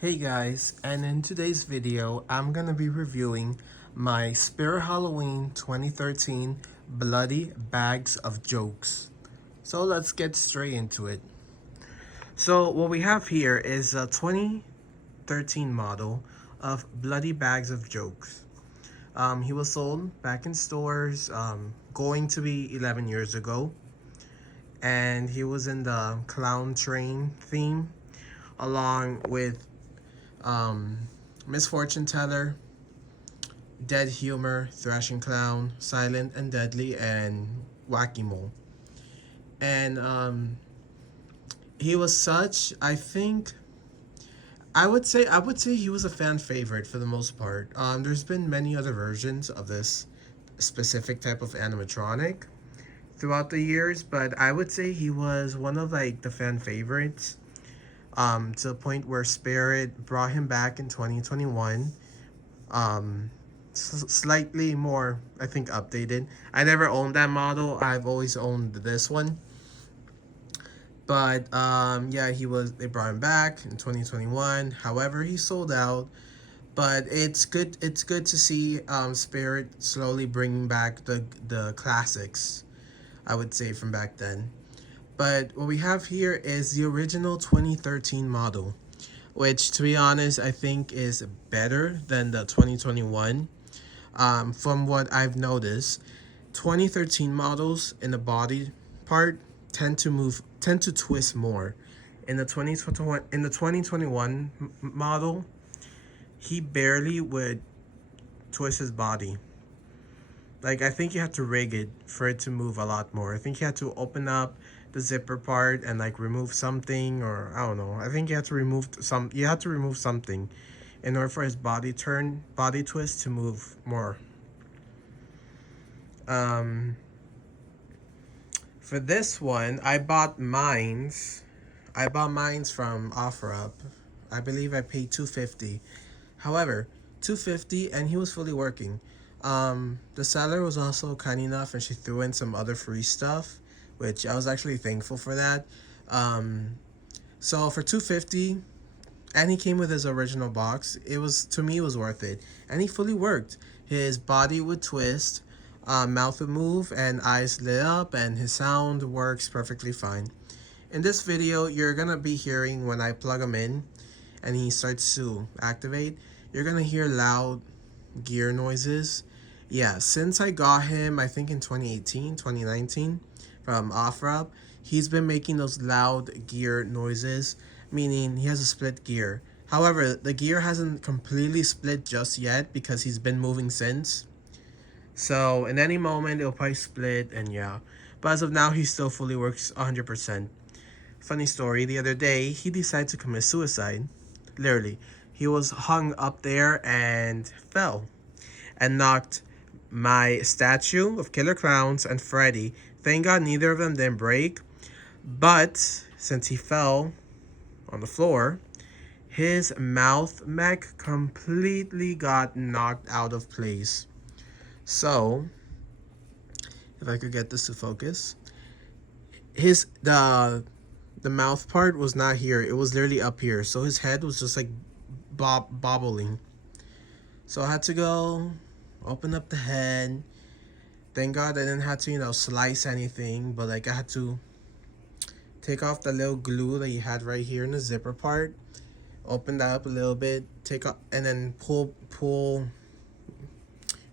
Hey guys, and in today's video, I'm gonna be reviewing my Spirit Halloween 2013 Bloody Bags of Jokes. So let's get straight into it. So what we have here is a 2013 model of Bloody Bags of Jokes. He was sold back in stores, going to be 11 years ago, and he was in the clown train theme along with um, Misfortune Teller, Dead Humor, Thrashing Clown, Silent and Deadly, and Wacky Mole. And he was such, I would say he was a fan favorite for the most part. There's been many other versions of this specific type of animatronic throughout the years, but I would say he was one of like the fan favorites. To the point where Spirit brought him back in 2021. Slightly more, I think, updated. I never owned that model. I've always owned this one. But yeah, they brought him back in 2021. However, he sold out. But it's good. It's good to see Spirit slowly bringing back the classics, I would say, from back then. But what we have here is the original 2013 model, which, to be honest, I think is better than the 2021. From what I've noticed, 2013 models in the body part tend to twist more. In the 2021 model, he barely would twist his body. Like, I think you have to rig it for it to move a lot more. I think you have to open up the zipper part and like remove something, or I don't know. I think you have to remove something in order for his body twist to move more. Um for this one, I bought mines from OfferUp. I believe I paid 250. However, 250 and he was fully working. The seller was also kind enough and she threw in some other free stuff, which I was actually thankful for that. So for 250, and he came with his original box, to me it was worth it. And he fully worked. His body would twist, mouth would move, and eyes lit up, and his sound works perfectly fine. In this video, you're gonna be hearing when I plug him in and he starts to activate, you're gonna hear loud gear noises. Yeah, since I got him, I think in 2018, 2019, from OfferUp, he's been making those loud gear noises, meaning he has a split gear. However, the gear hasn't completely split just yet because he's been moving since. So in any moment, it'll probably split, and yeah. But as of now, he still fully works 100%. Funny story, the other day, he decided to commit suicide. Literally. He was hung up there and fell and knocked my statue of Killer Clowns and Freddy. Thank God neither of them didn't break. But since he fell on the floor, his mouth mech completely got knocked out of place. So, if I could get this to focus, the mouth part was not here. It was literally up here. So his head was just like bobbling. So I had to go open up the head. Thank God I didn't have to, slice anything, but like I had to take off the little glue that he had right here in the zipper part, open that up a little bit, take off, and then pull from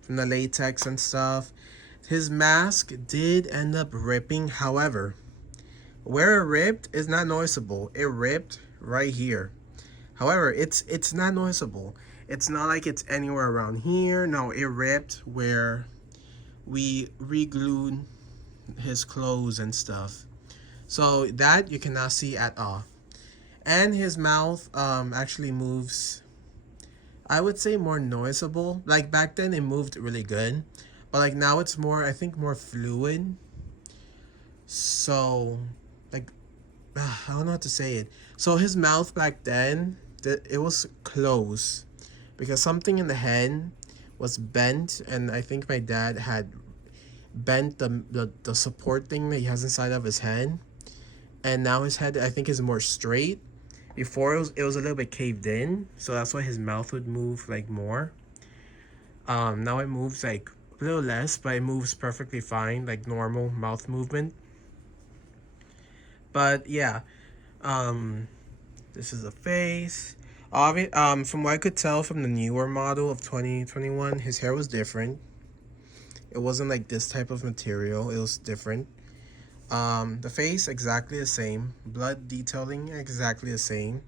the latex and stuff. His mask did end up ripping. However, where it ripped is not noticeable. It ripped right here. However, it's not noticeable. It's not like it's anywhere around here. No, it ripped where we re-glued his clothes and stuff. So that you cannot see at all. And his mouth actually moves, I would say, more noticeable. Like back then it moved really good, but like now it's more, I think, more fluid. So like I don't know how to say it. So his mouth back then, it was closed because something in the head was bent, and I think my dad had bent the support thing that he has inside of his head, and now his head, I think, is more straight, Before it was a little bit caved in, so that's why his mouth would move like more. Now it moves like a little less, but it moves perfectly fine, like normal mouth movement. But yeah, um, this is a face. From what I could tell from the newer model of 2021, his hair was different. It wasn't like this type of material. It was different. The face exactly the same. Blood detailing exactly the same.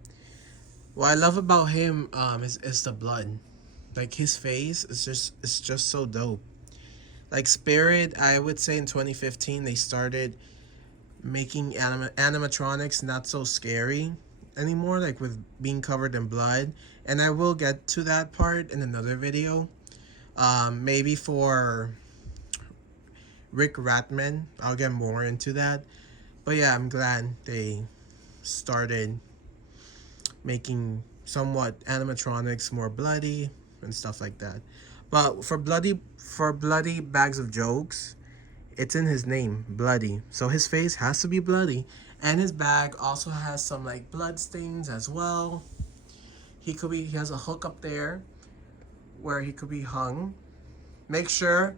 What I love about him is the blood. Like his face is just so dope. Like Spirit, I would say in 2015 they started making animatronics not so scary anymore, like with being covered in blood. And I will get to that part in another video. Maybe for Rick Ratman, I'll get more into that. But yeah, I'm glad they started making somewhat animatronics more bloody and stuff like that. But for bloody bags of jokes, it's in his name, bloody. So his face has to be bloody, and his bag also has some like blood stains as well. He has a hook up there where he could be hung. Make sure,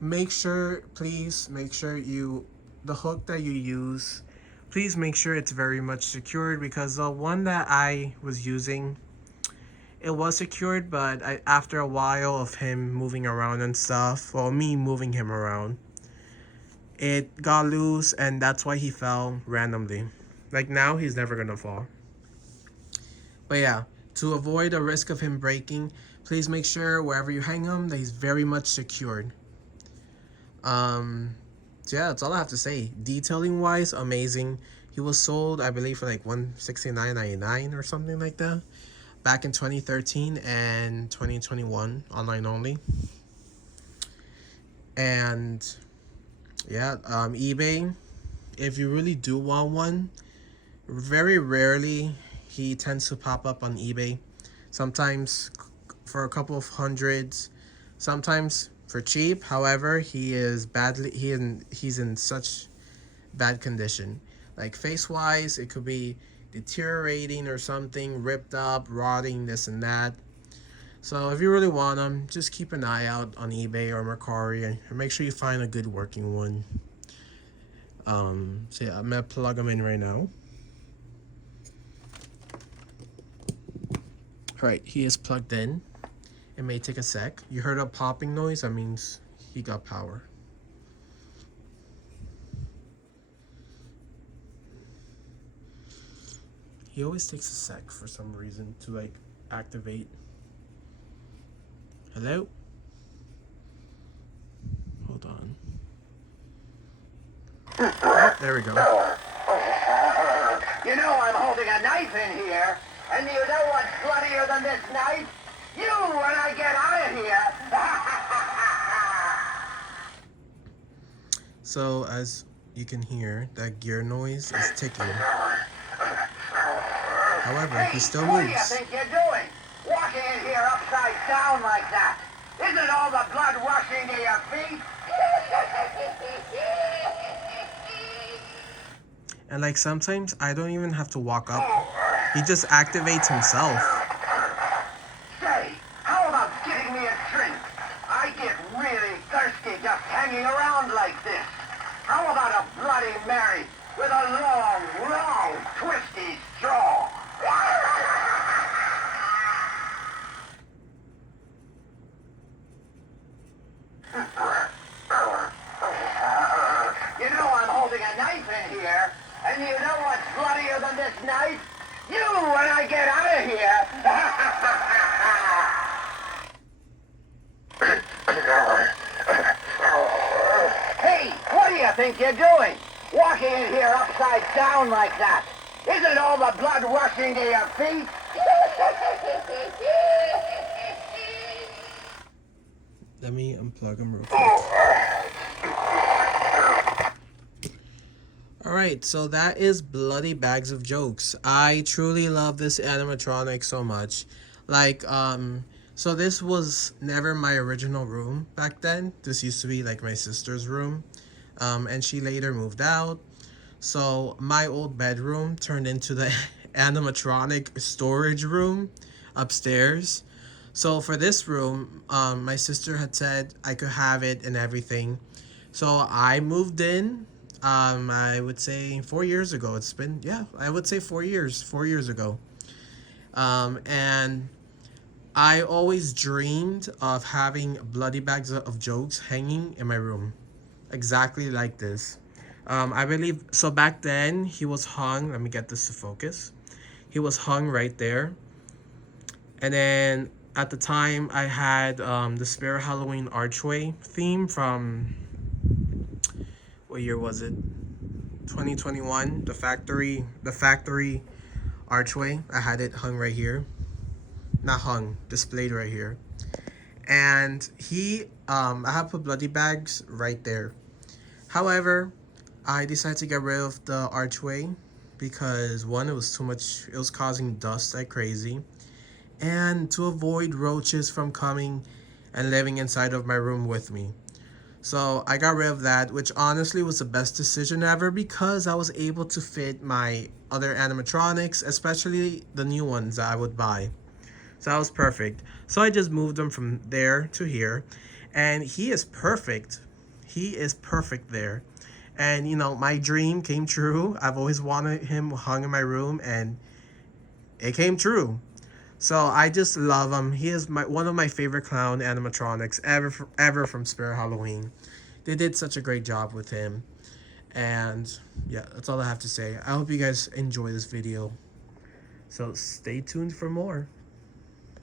please make sure the hook that you use, please make sure it's very much secured, because the one that I was using, it was secured, but after a while of him moving around and stuff, well, me moving him around, it got loose, and that's why he fell randomly. Like now, he's never gonna fall. But yeah, to avoid the risk of him breaking, please make sure wherever you hang him that he's very much secured. So yeah, that's all I have to say. Detailing wise, amazing. He was sold, I believe, for like $169.99 or something like that, back in 2013 and 2021, online only. And yeah, eBay, if you really do want one, very rarely he tends to pop up on eBay. Sometimes for a couple of hundreds, sometimes for cheap. However, he's in such bad condition. Like face wise, it could be deteriorating or something, ripped up, rotting, this and that. So if you really want them, just keep an eye out on eBay or Mercari, and make sure you find a good working one. So yeah, I'm gonna plug them in right now. Alright, he is plugged in. It may take a sec. You heard a popping noise, that means he got power. He always takes a sec for some reason to like activate. Hello? Hold on. Oh, there we go. You know I'm holding a knife in here, and you know what's bloodier than this knife? You when I get out of here! So as you can hear, that gear noise is ticking. However, he still What do you moves. think you're doing? Walking in here upside down like that? Isn't all the blood rushing to your feet? And like sometimes I don't even have to walk up. He just activates himself. Say, how about getting me a drink? I get really thirsty just hanging around like this. How about a Bloody Mary with a long, long, twisty straw? You know I'm holding a knife in here, and you know what's bloodier than this knife? You when I get out of here! Hey, what do you think you're doing? Walking in here upside down like that? Isn't all the blood rushing to your feet? Let me unplug him real quick. Alright, so that is Bloody Bags of Jokes. I truly love this animatronic so much. Like, so this was never my original room back then. This used to be like my sister's room. And she later moved out. So my old bedroom turned into the animatronic storage room upstairs. So for this room, my sister had said I could have it and everything. So I moved in. I would say 4 years ago. It's been, yeah, I would say 4 years. 4 years ago. And I always dreamed of having bloody bags of jokes hanging in my room, exactly like this. I believe so. Back then, he was hung. Let me get this to focus. He was hung right there, and then at the time, I had the Spirit Halloween archway theme from, what year was it? 2021. The factory archway. I had it hung right here. Not hung, displayed right here. And I have put bloody bags right there. However, I decided to get rid of the archway because one, it was too much, it was causing dust like crazy, and to avoid roaches from coming and living inside of my room with me. So I got rid of that, which honestly was the best decision ever because I was able to fit my other animatronics, especially the new ones that I would buy. So that was perfect. So I just moved him from there to here. And he is perfect. He is perfect there. And my dream came true. I've always wanted him hung in my room and it came true. So I just love him. He is one of my favorite clown animatronics ever from Spirit Halloween. They did such a great job with him. And yeah, that's all I have to say. I hope you guys enjoy this video. So stay tuned for more.